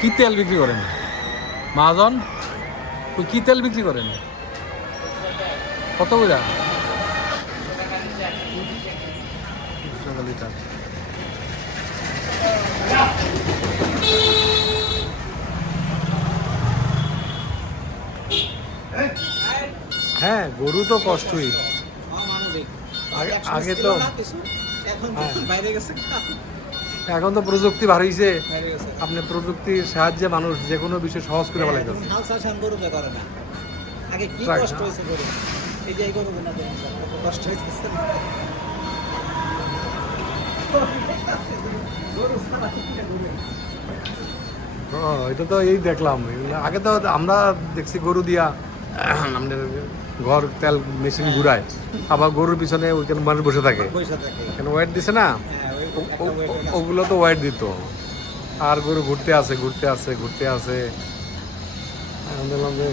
কি তেল বিক্রি করেন মহাজন? ওই কি তেল বিক্রি করেন? কত বুঝা লিটার? হ্যাঁ, গরু তো কষ্টই। আগে তো এখন তো প্রযুক্তি বাড়িয়েছে, আপনি প্রযুক্তির সাহায্যে মানুষ যে কোনো বিষয় সহজ করে ফেলাইতেছে। আগে কি কষ্ট হয়েছে গরু, এই যে এই গরু না কষ্ট হয়েছে। এটা তো এই দেখলাম, আগে তো আমরা দেখছি গরু দিয়া আমাদের ঘর তেল মেশিন ঘুরায়, আবার গরুর পিছনে ওইখানে মানুষ বসে থাকে, কেন ওয়েট দিছে না, ওগুলো তো ওয়েট দিত, আর গরু ঘুরতে আসে ঘুরতে আসে ঘুরতে আসে। এখন দেখলাম যে